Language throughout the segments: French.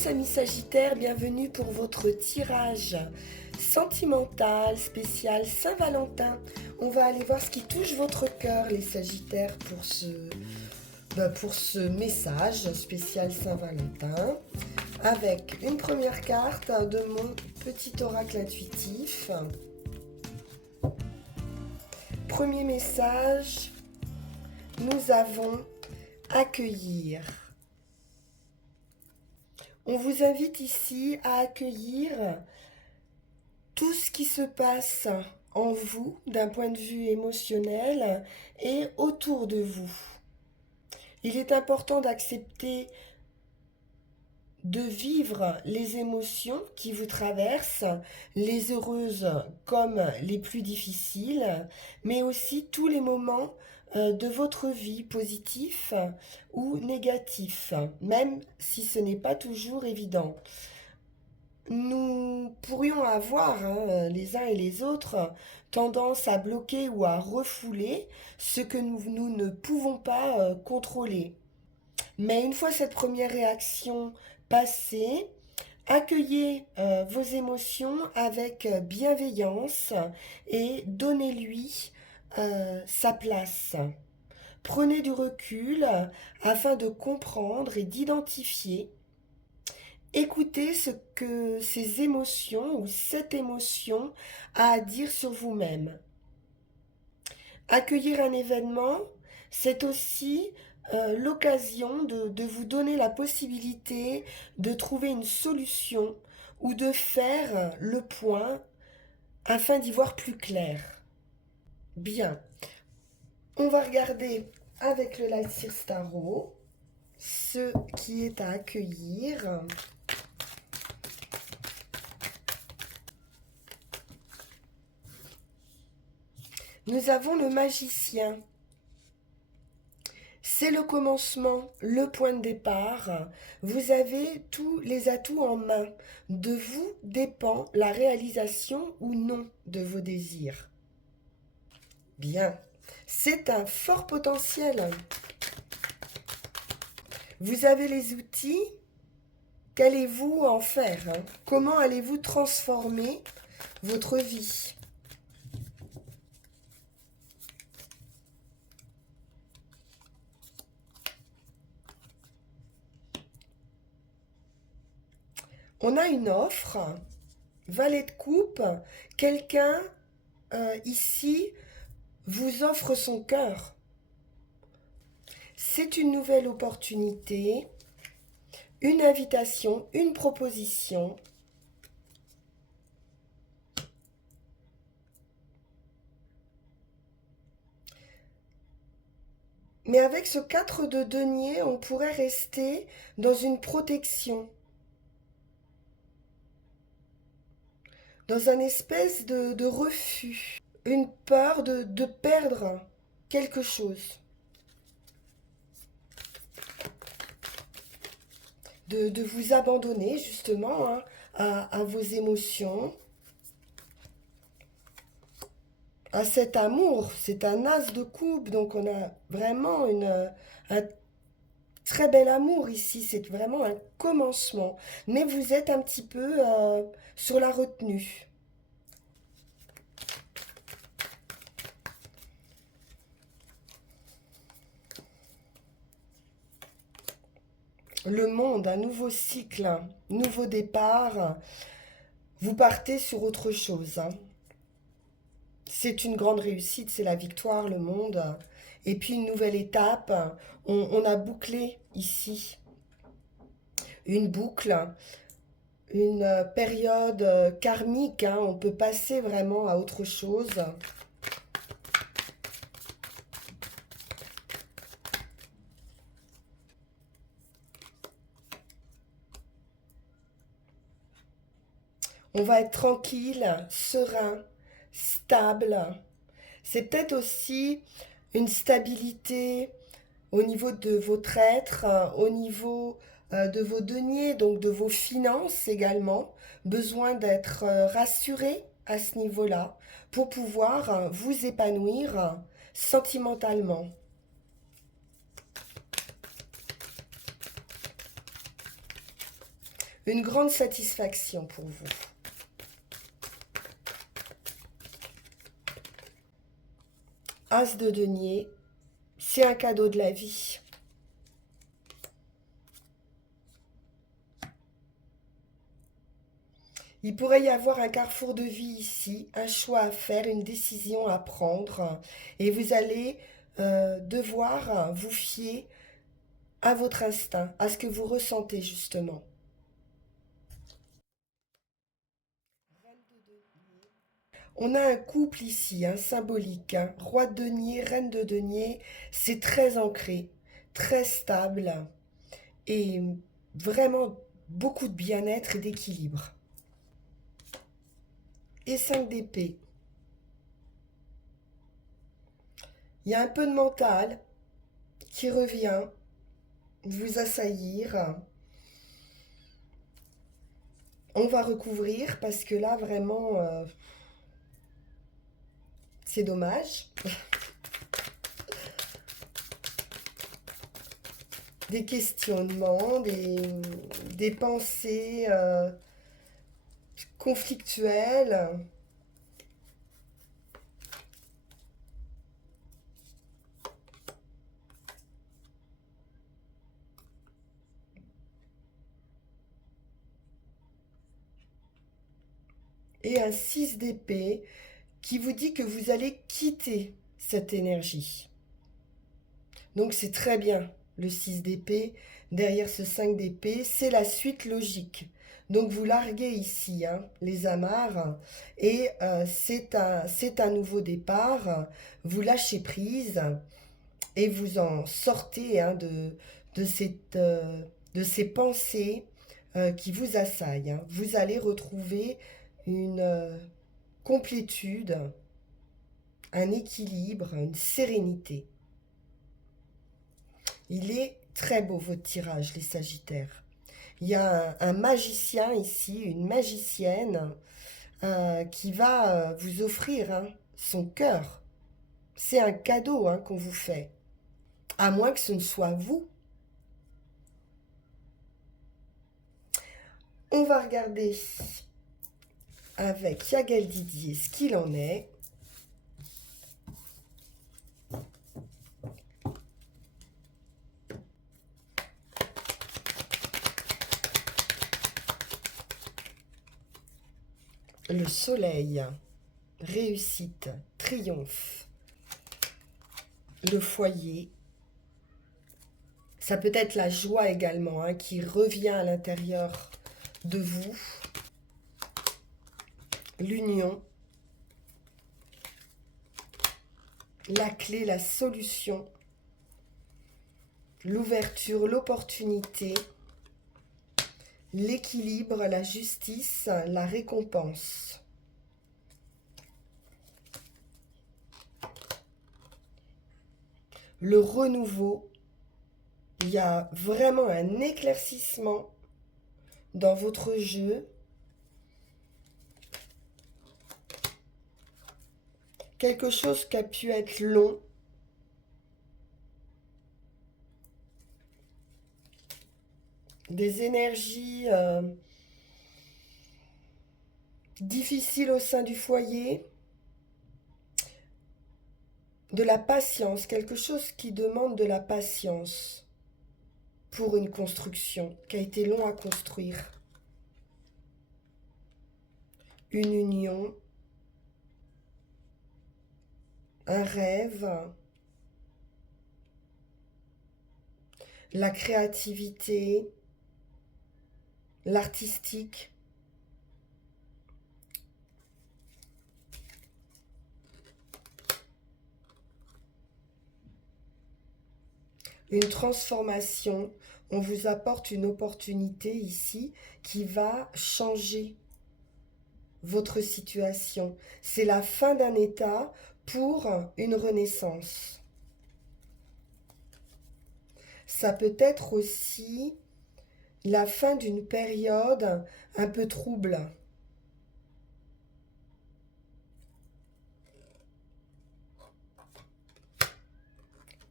tous amis Sagittaires, bienvenue pour votre tirage sentimental spécial Saint-Valentin. On va aller voir ce qui touche votre cœur les Sagittaires pour ce message spécial Saint-Valentin. Avec une première carte de mon petit oracle intuitif. Premier message, nous avons accueillir. On vous invite ici à accueillir tout ce qui se passe en vous d'un point de vue émotionnel et autour de vous. Il est important d'accepter de vivre les émotions qui vous traversent, les heureuses comme les plus difficiles, mais aussi tous les moments de votre vie, positifs ou négatifs, même si ce n'est pas toujours évident. Nous pourrions avoir, les uns et les autres, tendance à bloquer ou à refouler ce que nous ne pouvons pas contrôler. Mais une fois cette première réaction passée, accueillez vos émotions avec bienveillance et donnez-lui sa place. Prenez du recul afin de comprendre et d'identifier. Écoutez ce que ces émotions ou cette émotion a à dire sur vous-même. Accueillir un événement, c'est aussi l'occasion de vous donner la possibilité de trouver une solution ou de faire le point afin d'y voir plus clair. Bien, on va regarder avec le Light Seer Tarot ce qui est à accueillir. Nous avons le magicien. C'est le commencement, le point de départ. Vous avez tous les atouts en main. De vous dépend la réalisation ou non de vos désirs. Bien, c'est un fort potentiel. Vous avez les outils. Qu'allez-vous en faire? Comment allez-vous transformer votre vie? On a une offre, valet de coupe, quelqu'un ici vous offre son cœur. C'est une nouvelle opportunité, une invitation, une proposition. Mais avec ce 4 de denier, on pourrait rester dans une protection. Dans un espèce de refus, une peur de perdre quelque chose, de vous abandonner justement à vos émotions, à cet amour. C'est un as de coupe, donc on a vraiment un très bel amour ici, c'est vraiment un commencement, mais vous êtes un petit peu sur la retenue. Le monde, un nouveau cycle, un nouveau départ. Vous partez sur autre chose. C'est une grande réussite, c'est la victoire, le monde. Et puis une nouvelle étape. On a bouclé ici une boucle, une période karmique. On peut passer vraiment à autre chose. On va être tranquille, serein, stable. C'est peut-être aussi une stabilité au niveau de votre être, au niveau de vos deniers, donc de vos finances également. Besoin d'être rassuré à ce niveau-là pour pouvoir vous épanouir sentimentalement. Une grande satisfaction pour vous. As de denier, c'est un cadeau de la vie. Il pourrait y avoir un carrefour de vie ici, un choix à faire, une décision à prendre, et vous allez devoir vous fier à votre instinct, à ce que vous ressentez justement. On a un couple ici, symbolique, roi de denier, reine de denier, c'est très ancré, très stable et vraiment beaucoup de bien-être et d'équilibre. Et 5 d'épée. Il y a un peu de mental qui revient vous assaillir. On va recouvrir parce que là, vraiment, c'est dommage. Des questionnements, des pensées conflictuelles. Et un 6 d'épée qui vous dit que vous allez quitter cette énergie. Donc c'est très bien, le 6 d'épée. Derrière ce 5 d'épée, c'est la suite logique. Donc vous larguez ici les amarres et c'est un nouveau départ. Vous lâchez prise et vous en sortez de, cette, de ces pensées qui vous assaillent. Vous allez retrouver une complétude, un équilibre, une sérénité. Il est très beau votre tirage, les Sagittaires. Il y a un magicien ici, une magicienne qui va vous offrir son cœur. C'est un cadeau qu'on vous fait. À moins que ce ne soit vous. On va regarder avec Yagal Didier ce qu'il en est. Le soleil, réussite, triomphe. Le foyer. Ça peut être la joie également qui revient à l'intérieur de vous. L'union. La clé, la solution. L'ouverture, l'opportunité. L'équilibre, la justice, la récompense. Le renouveau. Il y a vraiment un éclaircissement dans votre jeu. Quelque chose qui a pu être long. Des énergies difficiles au sein du foyer. De la patience, quelque chose qui demande de la patience pour une construction qui a été long à construire. Une union, un rêve, la créativité, l'artistique. Une transformation. On vous apporte une opportunité ici qui va changer votre situation. C'est la fin d'un état pour une renaissance. Ça peut être aussi la fin d'une période un peu trouble.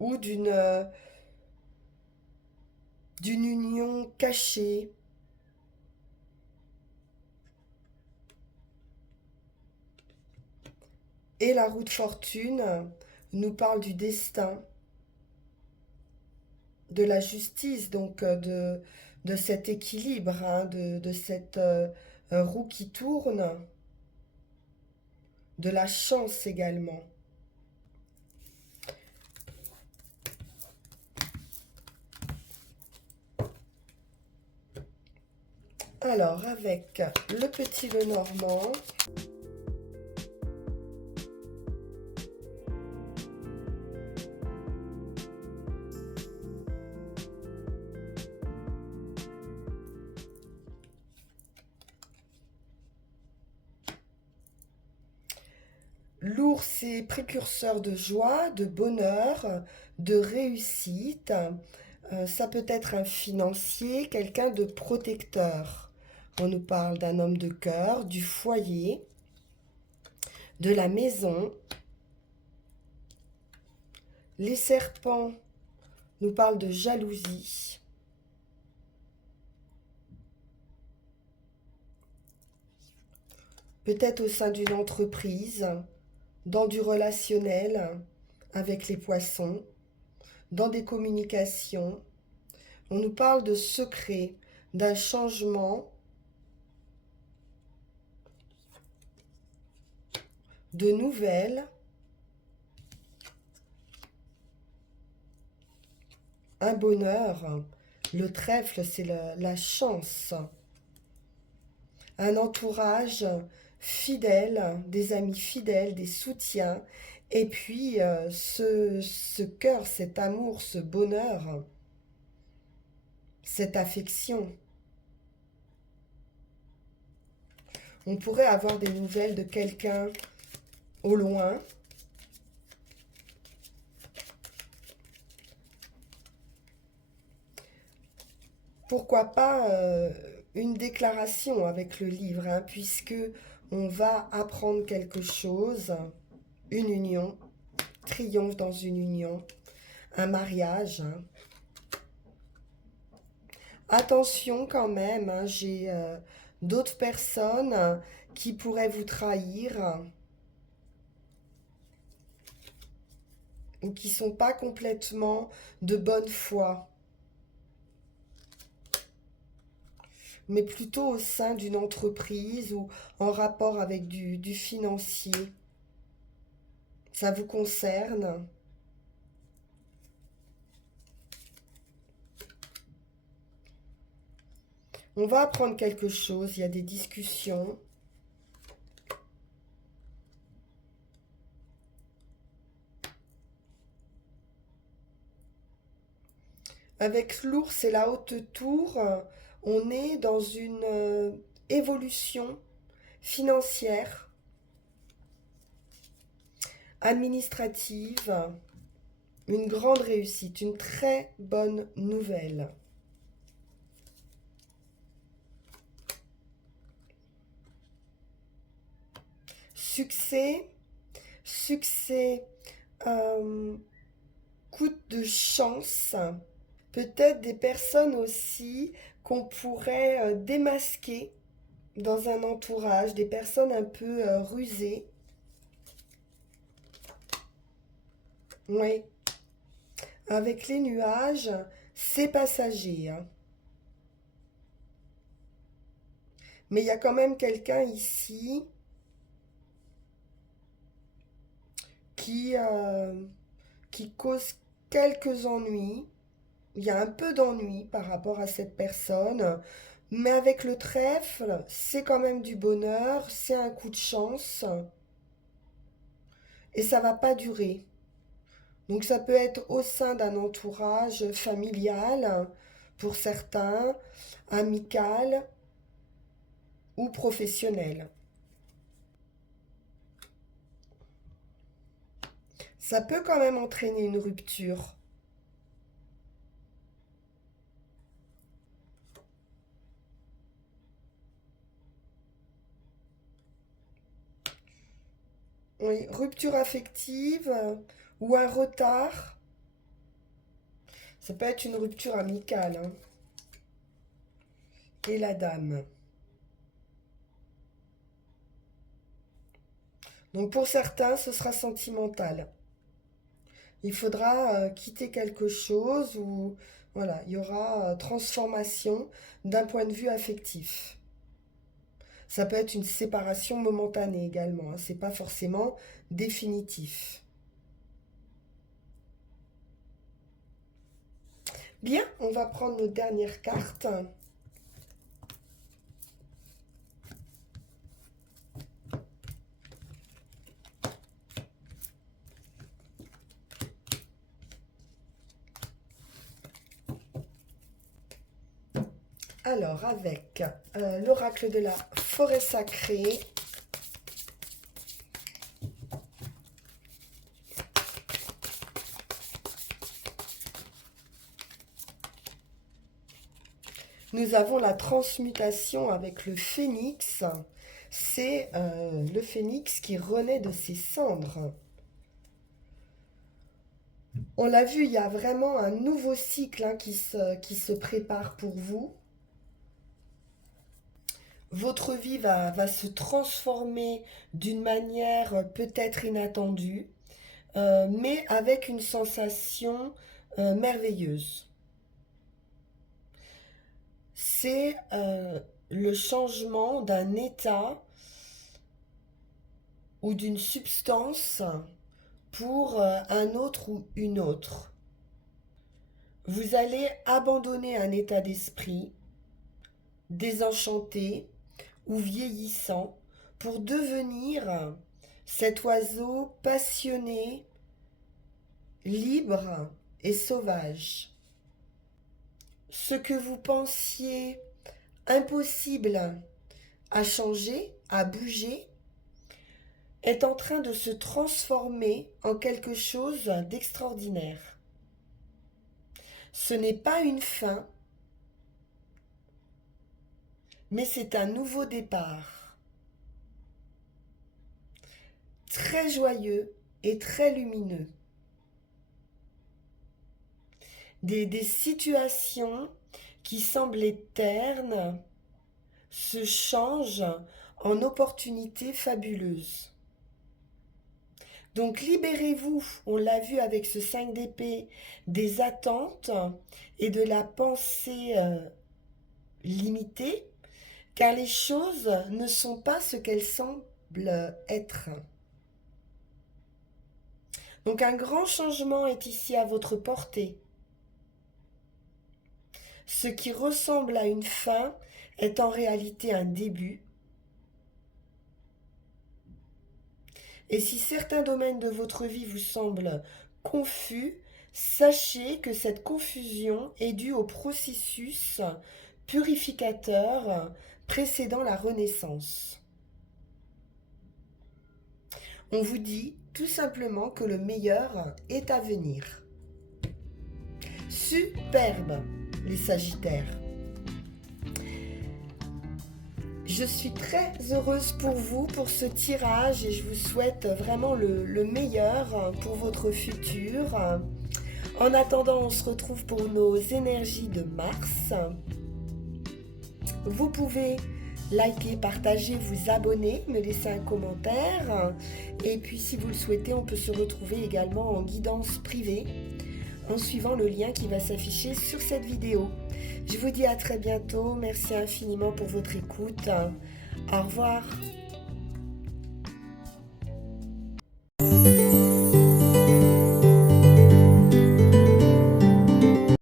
Ou d'une union cachée, Et la roue de fortune nous parle du destin, de la justice, donc de cet équilibre, hein, de cette roue qui tourne, de la chance également. Alors, avec le petit Lenormand, l'ours est précurseur de joie, de bonheur, de réussite. Ça peut être un financier, quelqu'un de protecteur. On nous parle d'un homme de cœur, du foyer, de la maison. Les serpents nous parlent de jalousie. Peut-être au sein d'une entreprise, dans du relationnel avec les poissons, dans des communications. On nous parle de secret, d'un changement, de nouvelles, un bonheur. Le trèfle, c'est la chance. Un entourage fidèle, des amis fidèles, des soutiens. Et puis, ce cœur, cet amour, ce bonheur, cette affection. On pourrait avoir des nouvelles de quelqu'un au loin. Pourquoi pas une déclaration avec le livre, hein, puisque on va apprendre quelque chose, une union, triomphe dans une union, un mariage, hein. Attention quand même, hein, j'ai d'autres personnes qui pourraient vous trahir ou qui sont pas complètement de bonne foi, mais plutôt au sein d'une entreprise ou en rapport avec du financier. Ça vous concerne. On va apprendre quelque chose, il y a des discussions. Avec l'ours et la haute tour, on est dans une évolution financière, administrative, une grande réussite, une très bonne nouvelle. Succès, succès, euh, coup de chance, peut-être des personnes aussi qu'on pourrait démasquer dans un entourage, des personnes un peu rusées. Oui, avec les nuages, c'est passager, hein. Mais il y a quand même quelqu'un ici qui, euh, qui cause quelques ennuis. Il y a un peu d'ennui par rapport à cette personne. Mais avec le trèfle, c'est quand même du bonheur, c'est un coup de chance et ça va pas durer. Donc ça peut être au sein d'un entourage familial pour certains, amical ou professionnel. Ça peut quand même entraîner une rupture. Oui, rupture affective ou un retard. Ça peut être une rupture amicale, hein. Et la dame. Donc pour certains, ce sera sentimental. Il faudra quitter quelque chose ou voilà, il y aura transformation d'un point de vue affectif. Ça peut être une séparation momentanée également, hein, c'est pas forcément définitif. Bien, on va prendre nos dernières cartes. Alors, avec l'oracle de la forêt sacrée, nous avons la transmutation avec le phénix. C'est le phénix qui renaît de ses cendres. On l'a vu, il y a vraiment un nouveau cycle hein, qui se prépare pour vous. Votre vie va se transformer d'une manière peut-être inattendue, mais avec une sensation merveilleuse. C'est le changement d'un état ou d'une substance pour un autre ou une autre. Vous allez abandonner un état d'esprit désenchanté ou vieillissant pour devenir cet oiseau passionné, libre et sauvage. Ce que vous pensiez impossible à changer, à bouger, est en train de se transformer en quelque chose d'extraordinaire. Ce n'est pas une fin, mais c'est un nouveau départ, très joyeux et très lumineux. Des situations qui semblaient ternes se changent en opportunités fabuleuses. Donc libérez-vous, on l'a vu avec ce 5 d'épée, des attentes et de la pensée limitée, car les choses ne sont pas ce qu'elles semblent être. Donc un grand changement est ici à votre portée. Ce qui ressemble à une fin est en réalité un début. Et si certains domaines de votre vie vous semblent confus, sachez que cette confusion est due au processus purificateur précédant la renaissance. On vous dit tout simplement que le meilleur est à venir. Superbe, les Sagittaires. Je suis très heureuse pour vous, pour ce tirage, et je vous souhaite vraiment le meilleur pour votre futur. En attendant, on se retrouve pour nos énergies de Mars. Vous pouvez liker, partager, vous abonner, me laisser un commentaire. Et puis si vous le souhaitez, on peut se retrouver également en guidance privée en suivant le lien qui va s'afficher sur cette vidéo. Je vous dis à très bientôt. Merci infiniment pour votre écoute. Au revoir.